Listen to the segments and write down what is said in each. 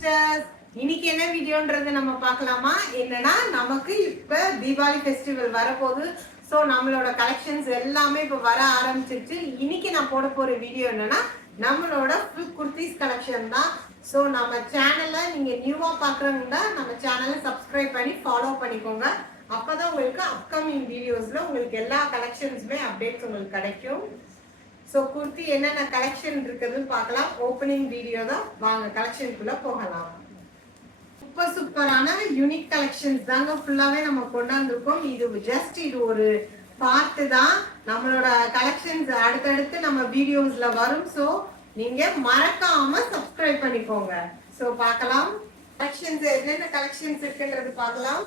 Sisters, இன்னைக்கு என்ன வீடியோன்றது நம்ம பார்க்கலாமா? என்னன்னா நமக்கு இப்ப தீபாவளி ஃபெஸ்டிவல் வரப்போகுது. ஸோ நம்மளோட கலெக்ஷன்ஸ் எல்லாமே இப்போ வர ஆரம்பிச்சிருச்சு. இன்னைக்கு நான் போட போற வீடியோ என்னன்னா நம்மளோட ஃபுல் குர்த்திஸ் கலெக்ஷன் தான். ஸோ நம்ம சேனலை நீங்க நியூவா பாக்குறவங்க நம்ம சேனலை சப்ஸ்கிரைப் பண்ணி ஃபாலோ பண்ணிக்கோங்க. அப்பதான் உங்களுக்கு அப்கமிங் வீடியோஸ்ல உங்களுக்கு எல்லா கலெக்ஷன்ஸுமே அப்டேட்ஸ் உங்களுக்கு கிடைக்கும். ஸோ குர்த்தி என்னென்ன கலெக்ஷன் இருக்குதுன்னு பார்க்கலாம். ஓப்பனிங் வீடியோ தான், வாங்க கலெக்ஷனுக்குள்ள போகலாம். சூப்பரான யூனிக் கலெக்ஷன்ஸ் தாங்க ஃபுல்லாவே நம்ம கொண்டாந்துருக்கோம். இது ஒரு பார்ட் தான். நம்மளோட கலெக்ஷன்ஸ் அடுத்தடுத்து நம்ம வீடியோஸ்ல வரும். ஸோ நீங்க மறக்காம சப்ஸ்கிரைப் பண்ணிக்கோங்க. ஸோ பார்க்கலாம் கலெக்ஷன்ஸ் என்னென்ன கலெக்ஷன்ஸ் இருக்குன்றது பார்க்கலாம்.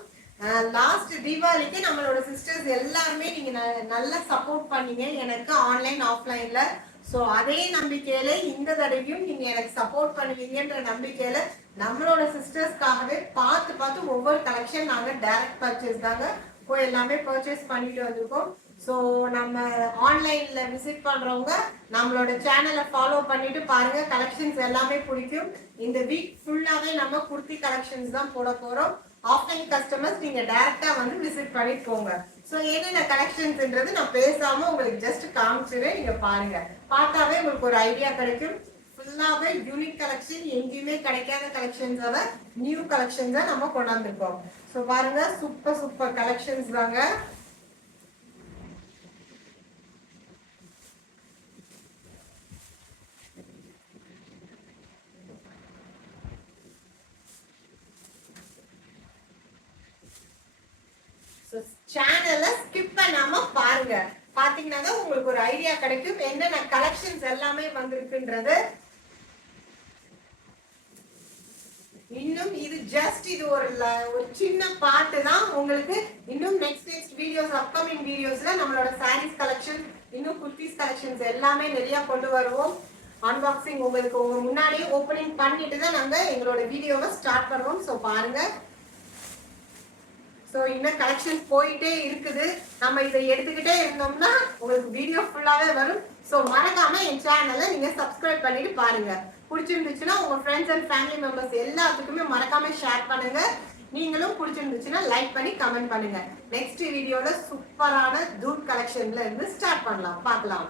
லாஸ்ட் தீபாவளிக்கு நம்மளோட சிஸ்டர்ஸ் எல்லாருமே நீங்க நல்லா சப்போர்ட் பண்ணீங்க எனக்கு ஆன்லைன் ஆஃப்லைன்ல. ஸோ அதே நம்பிக்கையில இந்த தடவையும் நீங்க எனக்கு சப்போர்ட் பண்ணுவீங்கன்ற நம்பிக்கையில நம்மளோட சிஸ்டர்ஸ்க்காகவே பார்த்து ஒவ்வொரு கலெக்ஷன் நாங்க டைரக்ட் பர்ச்சேஸ் தாங்க போய் எல்லாமே பர்ச்சேஸ் பண்ணிட்டு வந்திருக்கோம். ஸோ நம்ம ஆன்லைன்ல விசிட் பண்றவங்க நம்மளோட சேனலை ஃபாலோ பண்ணிட்டு பாருங்க, கலெக்ஷன்ஸ் எல்லாமே பிடிக்கும். இந்த வீக் ஃபுல்லாவே நம்ம குர்த்தி கலெக்ஷன்ஸ் தான் போட போறோம். ஆஃப்லைன் கஸ்டமர்ஸ் நீங்க டைரக்டா வந்து விசிட் பண்ணிட்டு போங்க. ஸோ என்னென்ன கலெக்ஷன்ஸ்ன்றது நான் பேசாம உங்களுக்கு ஜஸ்ட் காமிச்சிடுறேன், நீங்க பாருங்க. பார்த்தாவே உங்களுக்கு ஒரு ஐடியா கிடைக்கும். ஃபுல்லாவே யூனிக் கலெக்ஷன், எங்கேயுமே கிடைக்காத கலெக்ஷன்ஸோட நியூ கலெக்ஷன்ஸை நம்ம கொண்டாந்துருக்கோம். ஸோ பாருங்க, சூப்பர் கலெக்ஷன்ஸ் தாங்க. சேனலை ஸ்கிப் பண்ணாம பாருங்க. பாத்தீங்கன்னா தான் உங்களுக்கு ஒரு ஐடியா கிடைக்கும் என்னென்ன கலெக்ஷன்ஸ் எல்லாமே வந்திருக்குன்றது. இன்னும் இது ஒரு சின்ன பார்ட் தான். உங்களுக்கு இன்னும் நெக்ஸ்ட் வீடியோஸ், அப்கமிங் வீடியோஸ்ல நம்மளோட சாரீஸ் கலெக்ஷன், இன்னும் குர்த்திஸ் கலெக்ஷன்ஸ் எல்லாமே நிறைய கொண்டு வருவோம். அன்பாக்சிங் உங்களுக்கு உங்க முன்னாடியே ஓபனிங் பண்ணிட்டு தான் நாங்க எங்களோட வீடியோவை ஸ்டார்ட் பண்ணுவோம். ஸோ பாருங்க. ஸோ இன்னும் கலெக்ஷன்ஸ் போயிட்டே இருக்குது. நம்ம இதை எடுத்துக்கிட்டே இருந்தோம்னா உங்களுக்கு வீடியோ ஃபுல்லாவே வரும். ஸோ மறக்காம என் சேனலை நீங்க சப்ஸ்கிரைப் பண்ணிட்டு பாருங்க. பிடிச்சிருந்துச்சுன்னா உங்க ஃப்ரெண்ட்ஸ் அண்ட் ஃபேமிலி மெம்பர்ஸ் எல்லாத்துக்குமே மறக்காம ஷேர் பண்ணுங்க. நீங்களும் பிடிச்சிருந்துச்சுன்னா லைக் பண்ணி கமெண்ட் பண்ணுங்க. நெக்ஸ்ட் வீடியோல சூப்பரான தூட் கலெக்ஷன்ல இருந்து ஸ்டார்ட் பண்ணலாம், பார்க்கலாம்.